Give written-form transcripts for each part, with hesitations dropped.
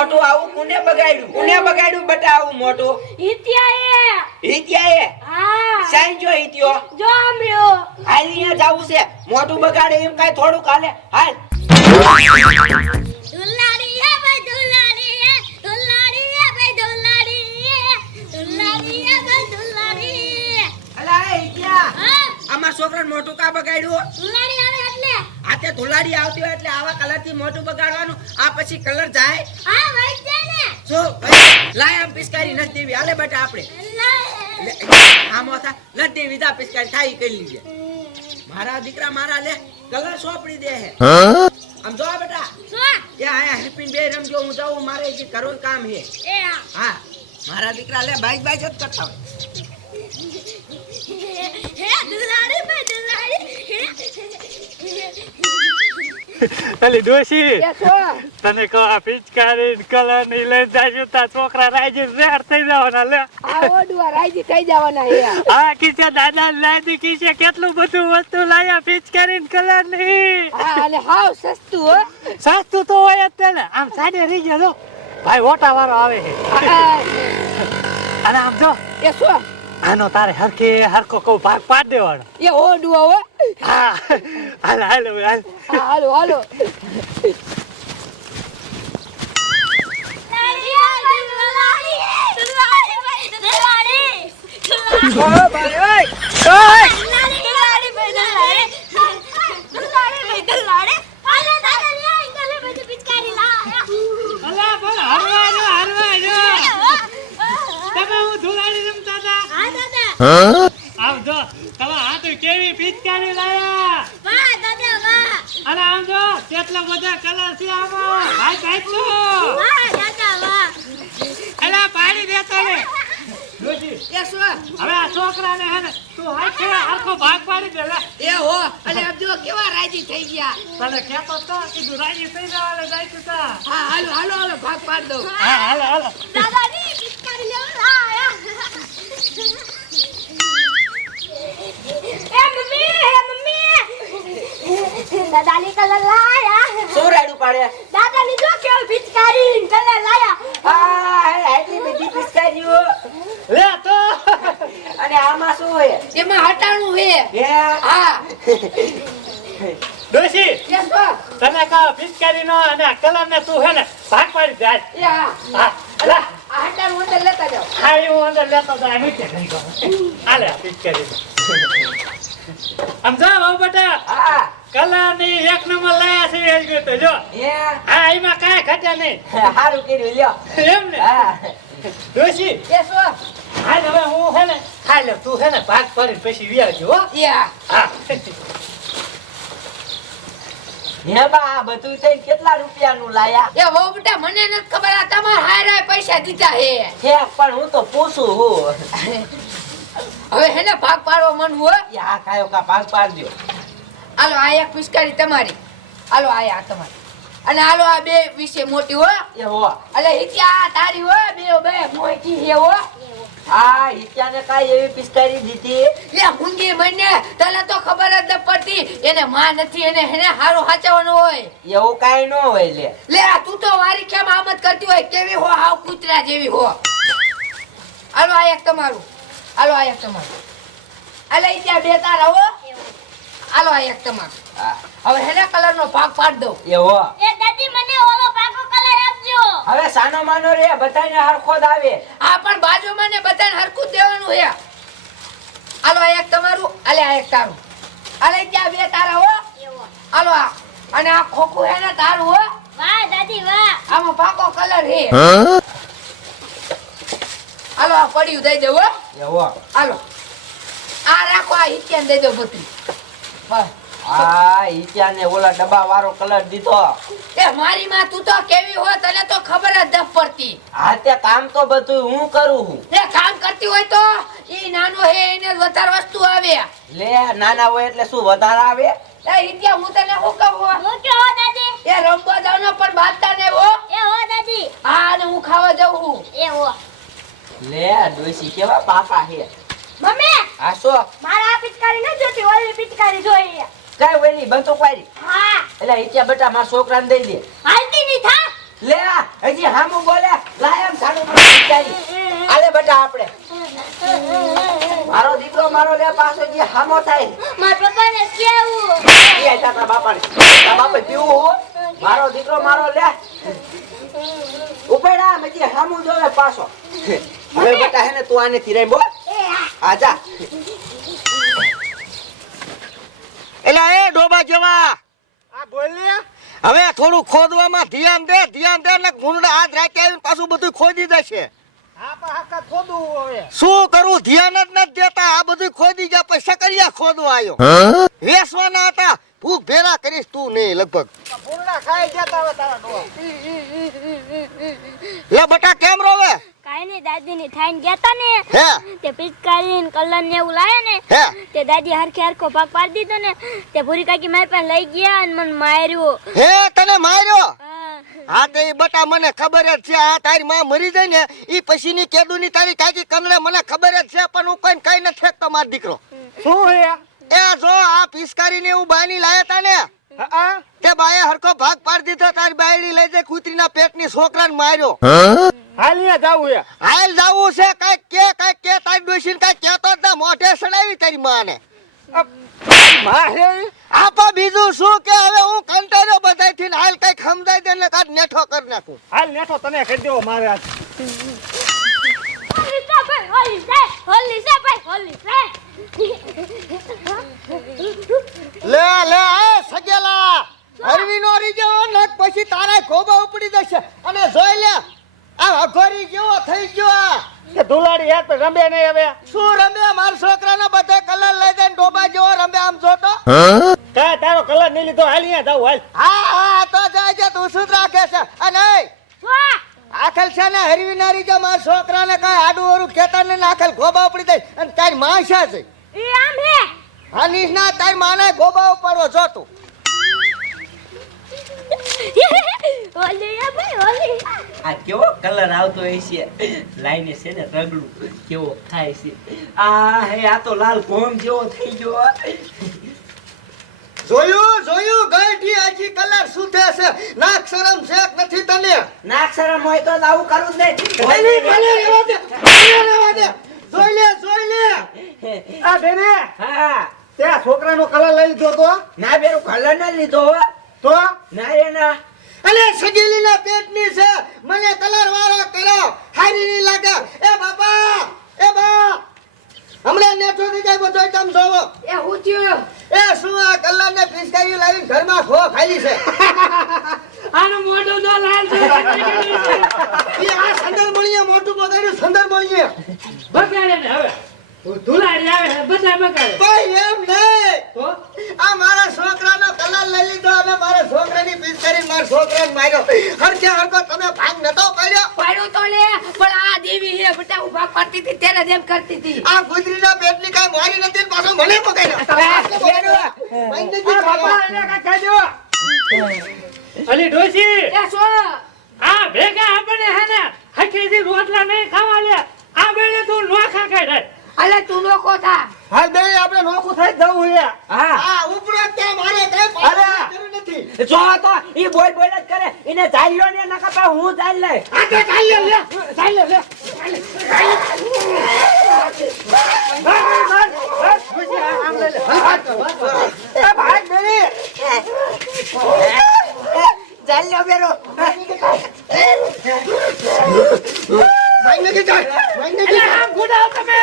મોટું આવું કોને બગાડ્યું બટા આવું મોટું? હિત્યાએ હા સાઈન જો હિત્યો જો આમર્યો હાલ અહીંયા જાવું છે મોટું બગાડે એમ કાઈ થોડું કાલે હાલ દુલાડી હે ભાઈ દુલાડી હે દુલાડી હે ભાઈ દુલાડી દુલાડી હે ભાઈ દુલાડી અલા એ હિત્યા હા આમાં છોકરાને મોટું કા બગાડ્યું? દુલાડી આવે એટલે આ તે ધુલાડી આવતી હોય એટલે આવા કલર થી મોટું બગાડવાનું આ પછી કલર જાય હા ભાઈ છે ને જો લાય આમ પિસ્કારી નથી દેવી હાલે બેટા આપણે આમ હતા નથી દેવી જા પિસ્કારી થાય કરી લીજે મારા દીકરા મારા લે કલર સોપડી દે હે આમ જો બેટા શું એ આયા હેપીન બે રમજો હું જાઉં મારે જે કરવાનું કામ હે એ હા મારા દીકરા લે બાઈક બાઈક જ કરતા હોય હે દુલાડી ભાઈ દુલાડી અલી ડોશી કે છો તને કહો આ પિચકારી કલર ની લઈ જાય તા છોકરા રાજી રેડ થઈ જવાના લે આ ઓડવા રાજી થઈ જવાના હે આ કીસે દાદા લાદી કીસે કેટલું બધું વસ્તુ લાયા પિચકારી કલર ની હા અને હાવ સસ્તું હો સસ્તું તો હોય જ ને આમ સાડે રહી ગયો જો ભાઈ ઓટા વાળો આવે છે અને આમ જો એ શું આનો તારે હરખો કહું ભાગ પાડ દેવાનો એ ઓડવા હો હા હાલ હાલ હાલ હાલો હાલો ઓ ભાઈ ઓય અલા બોલ હરવા જો તમે હું ધુલાડી રમતા હતા આમ જો તમે હાથ કેવી પિચકારી લાયા અને આમ જો કેટલા બધા કલર છે આમાં ભાઈ ભાઈ એલા પાડી દેતો ને ડોશી એ શું હવે આ છોકરાને હે ને તું હાથ આખો ભાગ પાડી દે લે એ હો અને આપ જો કેવા રાજી થઈ ગયા તને કેતો તો કીધું રાજી થઈ જવાને જાય તું તા હા હાલો હાલો હાલો ભાગ પાડ દો હા હાલો હાલો દાદાની કલર લાયા શું રાડું પાડે દાદાની જો કેવું પિચકારી કલર લાયા હા આટલી બધી પિસ્કારીઓ લે તો અને આમાં શું હોય એમાં હટાણું હે હે હા ડોશી કે શું તને કહો પિચકારી નો અને કલર ને તું હે ને ભાગ પાડી દે આજ. એ હા હા અલા આ હટાણું અંદર લેતા જાઓ હા એવું અંદર લેતો જાય મીઠે નહીં કહો હાલે આ પિચકારી આમ જા બાબુ બેટા હા કલર ની એક નંબર લાયા છે એ ગયો તો જો હે હા એમાં કાંઈ ઘટ્યા નહીં હારું કર્યું લ્યો એમ ને હા ડોશી કે શું હાલ હવે હું હે ને ખાઈ લઉં તું હે ને ભાગ પાડીને પછી વ્યાજો હો એ હા હા હે બા આ બધું થઈને કેટલા રૂપિયાનું લાયા એ વહુ બેટા મને નથી ખબર આ તમાર હાયરા પૈસા દીધા હે હે પણ હું તો પૂછું હું હવે હેને ભાગ પાડવા મન હો આ કાયો કા ભાગ પાડજો હાલો આ એક પિચકારી તમારી હાલો આ તમારી અને હાલો આ બે વિશે મોટી હો એ હો અલે હિત્યા તારી હો બે મોટી હે હો આ હિત્યાને કાઈ એવી પિસ્કારી દીધી લે મુંગી મને તને તો ખબર જ ન પડતી એને માં નથી એને હેને હારો હાચવવાનો હોય એવું કાઈ ન હોય લે લે આ તું તો વારી કેમ આમત કરતી હોય કેવી હો હાવ કૂતરા જેવી હો હાલો આ એક તમારું હાલો આ એક તમારું અલે હિત્યા બે તારા હો હાલો આ એક તમારું હા, હવે હેને કલર નો ભાગ પાડ દો એ હો એ દાદી મને ઓલો પાકો કલર આપજો હવે સાનો માનો રે બધાને હરખો જ આવે આ પણ બાજુમાં ને બધાને હરખું જ દેવાનું હે હાલો આ એક તમારું આલે આ એક તારું આલે ત્યાં બે તારા હો હાલો આ અને આ ખોખું હે ને તારું હો વાહ દાદી વાહ આમાં પાકો કલર હે હાલો આ પડ્યું દઈ દો હો એ હો હાલો આ રાખો આ હિત્યાને દઈ દો બત્રી બસ આ હિત્યાને ઓલા ડબ્બા વાળો કલર દીધો એ મારી માં તું તો કેવી હો તને તો ખબર જ ન પડતી હા તે કામ તો બધું હું કરું છું એ કામ કરતી હોય તો ઈ નાનો હે એને વધારે વસ્તુ આવે લે નાના હોય એટલે શું વધારે આવે એ હિત્યા હું તને શું કહું હું કે હો દાદી એ રમવા જાવનો પણ બાંધતા ને હો એ હો દાદી હા ને હું ખાવા જાઉં છું એ હો લે ડોસી કેવા પાકા હે મમ્મી આ શું મારા આ પિચકારી ન જોતી ઓલી પિચકારી જોઈએ કઈ વેલી બંદૂક વાળી હા એટલે હિત્યા બેટા મારા છોકરાને દઈ દે હાલતી ની થા લે હજી હામું બોલે લાય એમ સાડું પિચકારી આલે બેટા આપણે મારો દીકરો મારો લે પાછો જે હામો થાય મારા પપ્પાને કેવું એ તારા બાપાને તારા બાપે પીવું હો મારો દીકરો મારો લે ઉપેડા મજી હામું જોવે પાછો હવે બેટા હે ને તું આને થી રહી બોલ આજા એલા એ ડોબા જેવા આ બોલ ને હવે થોડું ખોદવામાં ધ્યાન દે ને ગુંડા હાથ રાખી આવીને પાછું બધું ખોદી દેશે હા પણ હાકા ખોદવું હવે શું કરું ધ્યાન જ નથી દેતા આ બધું ખોદી ગયા પૈસા કર્યા ખોદવા આવ્યો વેસવાના હતા ભૂખ ભેરા કરીશ તું નહીં લગભગ પૂર્ણા ખાઈ જતા હવે તારા ડોહા લે બટા કેમ રોવે કાઈ નહીં દાદી ની થાઈને ગયા તા ને હે તે પિચકારી ને કલર ને એવું લાયા ને હે તે દાદી હરખે હરખો ભાગ પાડી દીધો ને તે ભૂરી કાકી મારી પાસે લઈ ગયા અને મને માર્યો હે તને માર્યો હા. હા તો એ બટા મને ખબર જ છે આ તારી માં મરી જાય ને ઈ પછીની કેદુની તારી કાકી કંદડે મને ખબર જ છે પણ હું કોઈ કઈ નથી ફેંકતો મારો દીકરો શું હે એ જો આ પિસ્કારી ને એવું બાની લાયા તા ને હા તે બાએ હરખો ભાગ પાડી દીધો તારી બાયડી લઈ જાય કૂતરીના પેટની છોકરાને માર્યો હાલિયા જાવું હે હાલ જાવું છે કઈક કે તારી ડોશીને કઈક કેતો જ ના મોઢે સડાવી તારી માને મારે આપા બીજું શું કે હવે હું કંટાળ્યો બધાયથી ને હાલ કઈક સમજાય દે ને કાઢ નેઠો કરી નાખું હાલ નેઠો તને કરી દેવો મારે આજ હોલી છે ભાઈ હોલી લે એ સગેલા હરવી નો રી જેવો નક પછી તારા ખોબા ઉપડી જશે અને જોઈ લે આ અઘોરી જેવો થઈ ગયો આ કે ધુલાડી યાર તો રમે નહીં હવે શું રમે મારા છોકરાના બધા કલર લઈ જાય ડોબા જેવો રમે આમ જોતો કાય તારો કલર નહીં લીધો હાલિયા જાવું હાલ હા તો જાય તું શું જ રાખે છે અને આખલ છે ને હરવી નારી જે મારા છોકરાને કાંઈ આડું ઓરું ખેતર ને આખલ ખોબા ઉપડી જાય અને તારી માં છે જ એ આમ હે હાનીશ ના તારી માને ખોબા ઉપડવો જો તું હોલી હે ભાઈ હોલી આ કેવો કલર આવતો હોય છે લાઈને છે ને રગડું કેવો થાય છે આ હે આ તો લાલ ઘોમ જેવો થઈ ગયો જોયું ગઈઠી આજી કલર શું છે નાક શરમ છે કે નથી તને નાક શરમ હોય તો આવું કરવું જ ભલે નહીં રહેવા દે જોઈ લે આ બેને હા તે આ છોકરાનો કલર લઈ લીધો તો ના બેરું કલર ના લીધો હો તો ના રે ના અલે સગેલીના પેટની છે મને કલર વાળો કરો હારી ની લાગે એ બાપા એ બા હમણાં નેઠો થઈ જાય બધો તમ જોવો એ હું થયું એ શું આ કલર ને પિચકારી લાવીને ઘરમાં ખો ખાલી છે આનું મોઢું તો લાલ છે એ આ સંદર મળીએ મોટું બગાડ્યું સંદર મળીએ બગાડે ને હવે ધુલાડી આવે બધા બગાડે ભાઈ એમ નહીં તો આ મારા છોકરાનો કલર લઈ લીધો અને મારા છોકરાની પિચકારી મારા છોકરાને માર્યો હરખો તમે ભાગ નતો પાડ્યો પાડ્યું તો લે પણ આ દેવી હે બેટા ઉભા કરતી હતી તેને જેમ કરતી હતી આ ગુજરીના પેટની કાઈ મારી નથી ને પાછો મને પકડ્યો આ બાપા એને કાંઈ કહી દેવો અલી ડોશી એ શું આ ભેગા આપણે હે ને હકેથી રોટલા નહીં ખાવા લે આ બેને તું નોખા કાઢ અલે તું લોકો થા હાલ બે આપણે નોખું થઈ જવું હે હા આ ઉપરો કે મારે કઈ અરે! જરૂર નથી જો તો ઈ બોલ બોલ જ કરે એને ચાલ્યો ને નકા પા હું ચાલ લે આ તો ચાલ્યો લે ચાલ્યો લે એ ભાગ બેરી ચાલ્યો બેરો ભાઈ નથી જાય ભાઈ નથી એટલે આમ ગુડાવ તમે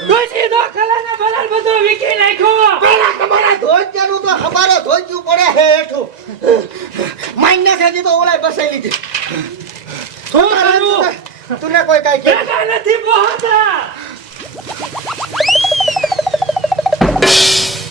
ડોશી તો કલાને બલાલ બધું વીકી નાખ્યો પેલા તમારા ધોતિયાનું તો હમારો ધોતિયું પડે હે હેઠું માઈન નાખી તો ઓલાય બસાઈ લીધી શું કરું તુને કોઈ કાઈ કે ભેગા નથી પહોંચતા